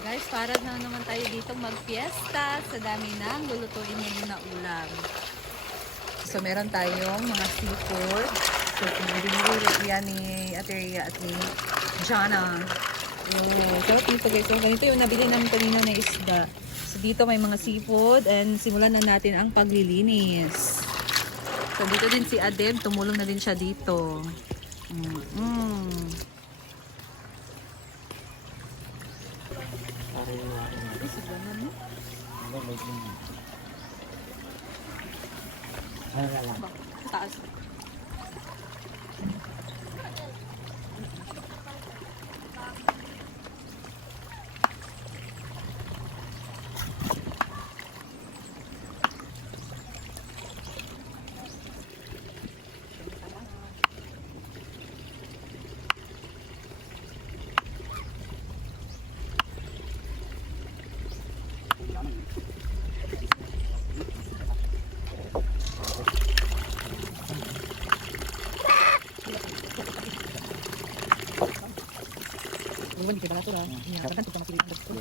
Guys, para na naman tayo dito mag-fiesta sa dami ng lulutuin ngayon na ulam. So, meron tayong mga seafood. So, binili yan ni Ateria at ni Jana. Sarap nito guys. So, ganito yung nabili namin kanina na isda. So, dito may mga seafood and simulan na natin ang paglilinis. So, dito din si Adem. Tumulong na din siya dito. Taas. Hindi ka natural. Kan kita makinig betul.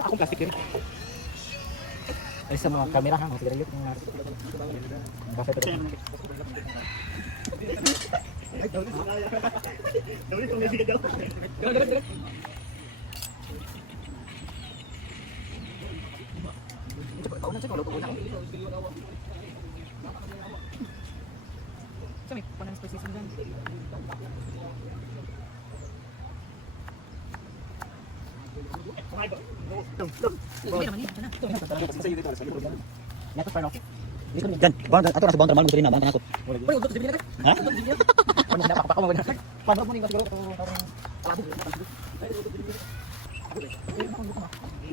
Aku plastik din. Ay sa mga kamera ha, sige yun. Basta ito. Ay, dawli tong video daw. Dawli. Cami, panang spesies dan. Dan, bang atau nasa bang tramal gusto rin na bang ako. Ha? Paano mo ningo siguro?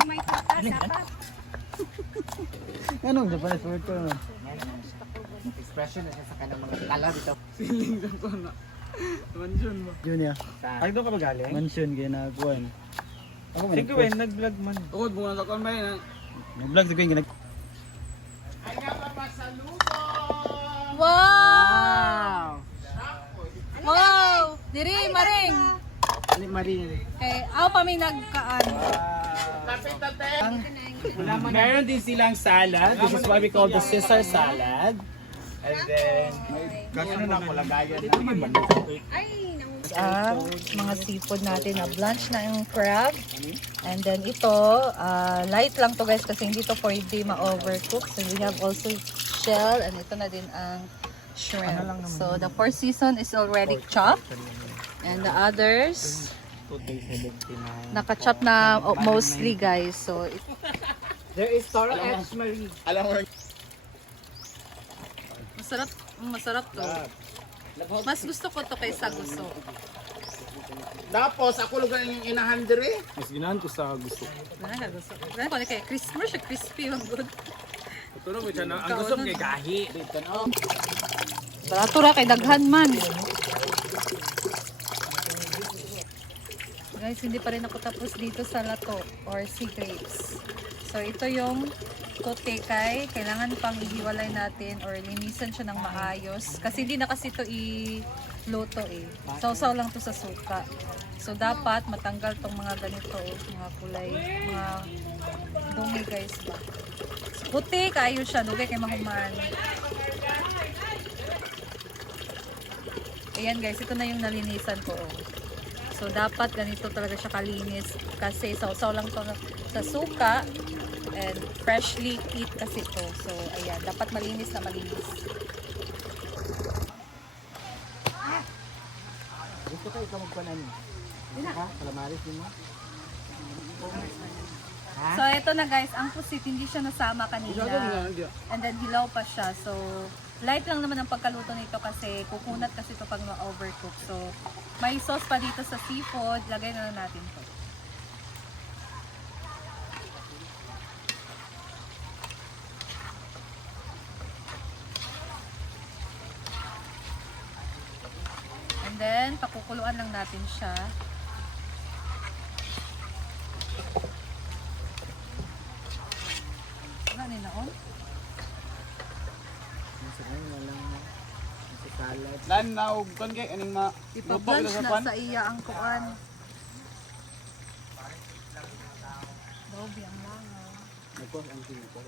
May tata dapat. Anong Japanese word ko? Expression na sa kanang mga kala dito. Siling ko na. Mansion mo. Junior. Ay, doon ka ba galing? Mansion kaya nakakuha. Sige, wen, nag-vlog man. Tukod, bunga sa kamay na. Nag-vlog sa ko yung ginag... Wow! Wow! Diri, maring! Ali Marie. Kay, aw pa may nagkaan. Meron din silang salad. This is what we call the Caesar salad. And then, kasi na nakulagayan Mga seafood natin na blanch na yung crab. And then ito, light lang to guys kasi hindi to pwede ma-overcook. So we have also shell and ito na din ang shrimp. So the fourth season is already chopped. And the others, naka-chop na mostly guys. So there is Toro X Marie. masarap to. Mas gusto ko to kaysa gusto. Tapos ako lugar yung inahan dire. Mas ginahan ko sa gusto. Ano ko kay crispy siya, crispy ang good. Ito mo siya na. Ang gusto mo kay gahi. Barato ra kay daghan man. Guys, hindi pa rin ako tapos dito sa lato or sea grapes. So ito yung kotekay, kailangan pang ihiwalay natin or linisan siya ng maayos kasi hindi na kasi ito i-luto eh. Sausaw lang to sa suka. So dapat matanggal tong mga ganito, mga kulay, mga dumi guys ba. So, puti kayo siya, dugay kay mahuman. Ayan guys, ito na yung nalinisan ko. So dapat ganito talaga siya kalinis kasi sausaw lang to sa suka. And freshly eat kasi to. So, ayan. Dapat malinis na malinis. Gusto ko ikaw magpanan. Ha? Calamaris din mo? So, ito na guys. Ang pusit, hindi siya nasama kanina. And then, hilaw pa siya. So, light lang naman ang pagkaluto nito kasi kukunat kasi ito pag ma-overcook. So, may sauce pa dito sa seafood. Lagay na natin to. And then, pakukuluan lang natin siya. Dan na og kon kay aning ma Ipa-blanch na sa iya ang kuan. Daw biyang langaw. Nagkuhan ang tingin ko.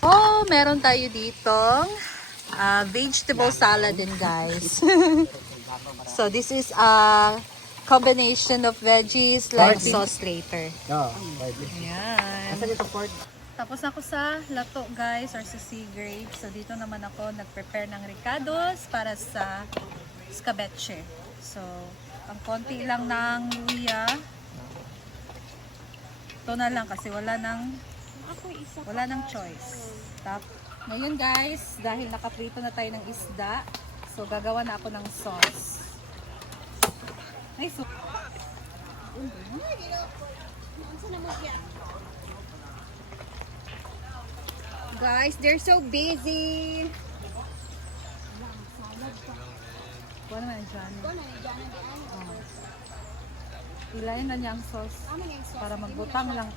Oh, meron tayo ditong vegetable salad din, guys. So this is a combination of veggies like sauce later. Ah, right. Ayan. Asa dito port? Tapos ako sa lato, guys, or sa sea grape. So dito naman ako nag-prepare ng ricados para sa escabeche. So ang konti lang ng luya. Ito na lang kasi wala nang choice. Ngayon, guys, dahil nakaprito na tayo ng isda, so gagawa na ako ng sauce. Ay, so guys, they're so busy. Kuha naman dyan. Ilayin na niya ang sauce para magbutang lang.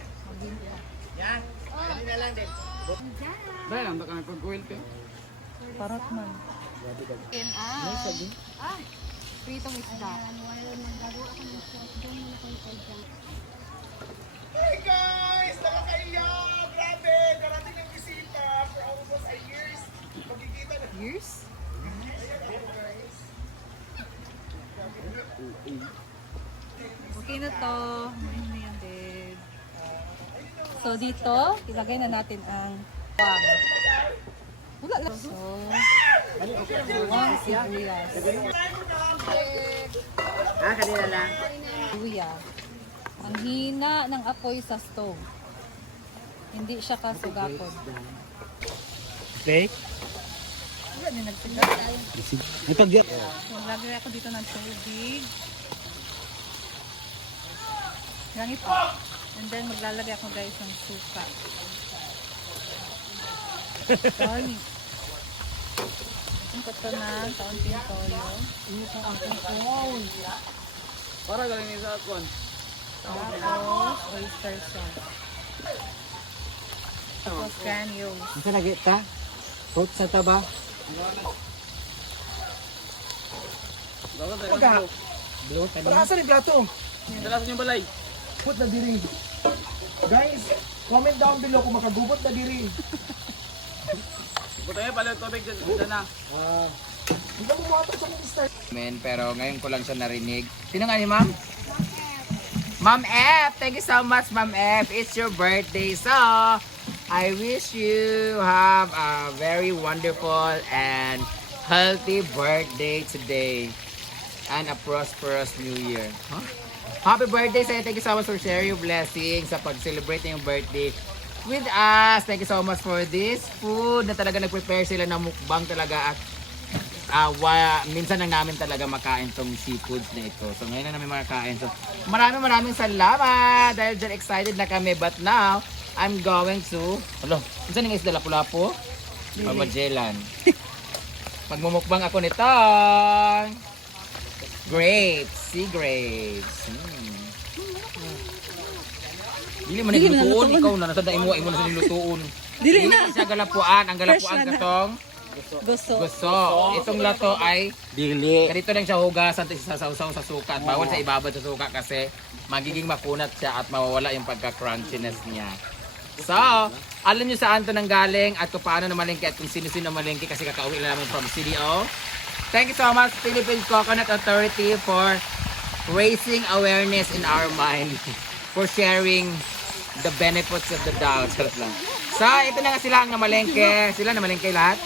Dai lang ta kana pag-oil te. Parot man. Pritong isda. Hey guys, nakakaiya. Grabe, karating ng bisita for almost a years. Magkikita na. Years? Okay na to. Ano yan, babe? So, dito, ilagay na natin ang wang. Wala lang. So, wang sibuyas. Kanina lang. Luya. Ang hina ng apoy sa stove. Hindi siya kasugakod. Okay. Wala din nagsigat. Ito dia. So, lagay ako dito ng tubig. Ganit pa. And then, maglalagay ako guys ng suka. Tony. Ang katanan, kaunting toyo. Para galing ni sa kon. Tapos, oyster sauce. Tapos, granules. Asa lagi ta? Fruit sa taba. Pagka. Blue tani. Para asa ni plato? Dala sa inyong balay. Put na diri. Guys, comment down below kung makagubot na diri. Butay pala tubig dyan na. Hindi mo matas sa mga start. Pero ngayon ko lang siya narinig. Sino nga ni Ma'am? Ma'am F! Thank you so much, Ma'am F. It's your birthday. So, I wish you have a very wonderful and healthy birthday today. And a prosperous new year. Huh? Happy birthday sa'yo. Thank you so much for sharing your blessings sa pag-celebrate yung birthday with us. Thank you so much for this food na talaga nag-prepare sila ng mukbang talaga at minsan lang namin talaga makain tong seafoods na ito. So ngayon na namin makakain. So maraming salamat dahil dyan excited na kami. But now, I'm going to... Alo, saan yung isda lapu-lapu? Mamagellan. Magmumukbang ako nito. Grapes. Sea grapes. Dili man nilutuon. Ikaw na natanda imo na sa nilutuon. Dili na siya galapuan. Ang galapuan katong gusto. Itong lato ay Dili. ganito lang siya hugasan sa sausaw sa suka. At bawal sa ibabad sa suka kasi magiging makunat siya at mawawala yung pagka-crunchiness niya. So, alam nyo saan to nanggaling at kung paano namalengke at kung sino-sino namalengke kasi kakauwi na namin from CDO. Thank you so much Philippine Coconut Authority for raising awareness in our mind. For sharing the benefits of the doubt. Sarap lang. So, ito na nga sila ang namalengke. Sila namalengke lahat?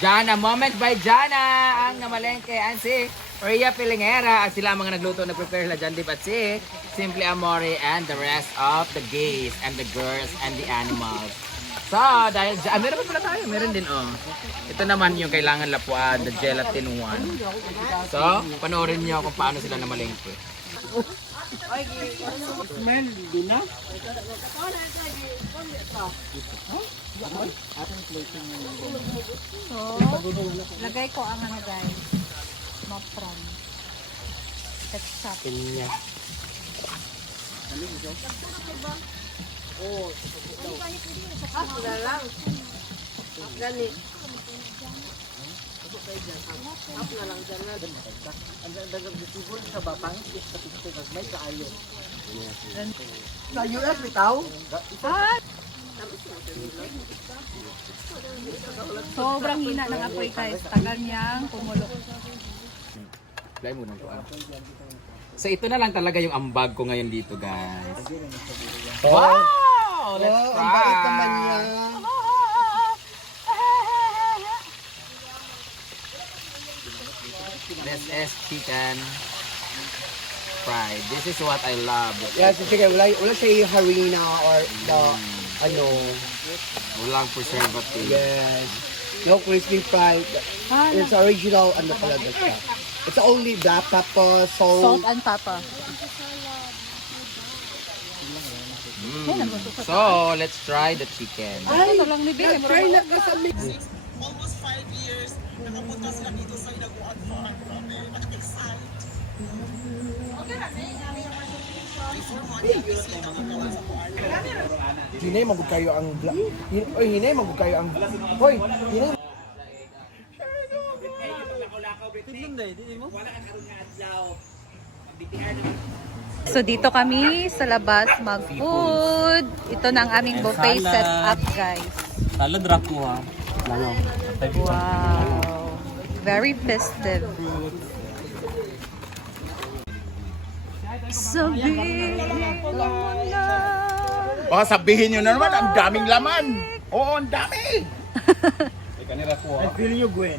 Jana. Moment by Jana ang namalengke. And si Rhea Pilingera. At sila ang mga nagluto, nag-prepare sila dyan. At si Simply Amore and the rest of the gays and the girls and the animals. So, dahil meron pa pala tayo. Meron din, oh. Ito naman yung kailangan lapuan, the gelatin one. So, panoorin niyo kung paano sila namalengke. Men, di na. So, lagay ko ang ano guys, mapron. Ketchup. Kanya. Sa US, bitaw? Sobrang hina ng apoy guys. Tagal niyang kumulo. Play mo nang kuan. So ito na lang talaga yung ambag ko ngayon dito, guys. Wow! Let's Oh, try. ang bait naman niya. This is chicken fried. This is what I love. Yes, sige, wala siya yung harina or the, ano, Walang preservative. yes. No crispy fried. It's original, ano talaga siya. It's only black pepper, Salt salt. and pepper. So, let's try the chicken. Ay, ito lang ni Bing. Try na ka sa mix. Hinay magud kayo ang oy hinay magud kayo ang hoy hinay So dito kami sa labas mag-food. Ito na ang aming buffet setup guys. Salad wrap mo ha. Ano? Wow. Very festive. Sabihin mo na. Baka sabihin nyo na naman, ang daming laman. Oo, ang dami. I feel you, Gwen.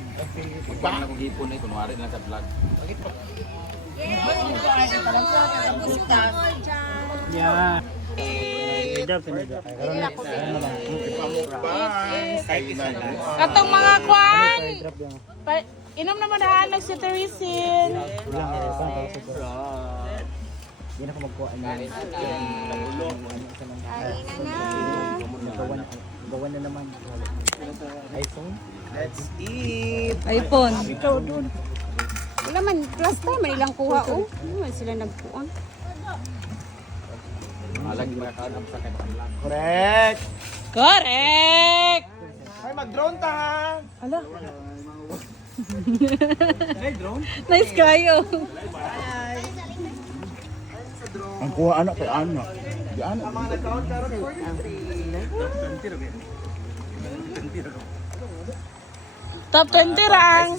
Baka na kong hipon eh, kunwari lang sa vlog. Yeah. Katong mga kwan. Inom naman na nagsiterisin. Hindi na ako magkuha niya. Gawan na naman. iPhone? Let's eat. iPhone. Wala man, plus time, may ilang kuha o. Hindi man sila nagkuhan. Malag yung mga kaanap sa kailangan. Correct. Correct! Ay, mag-drone ta ha. Nice kayo. Ang kuha anak kay anak. Di anak. Mga nag-count karon 43. Top 20 rang!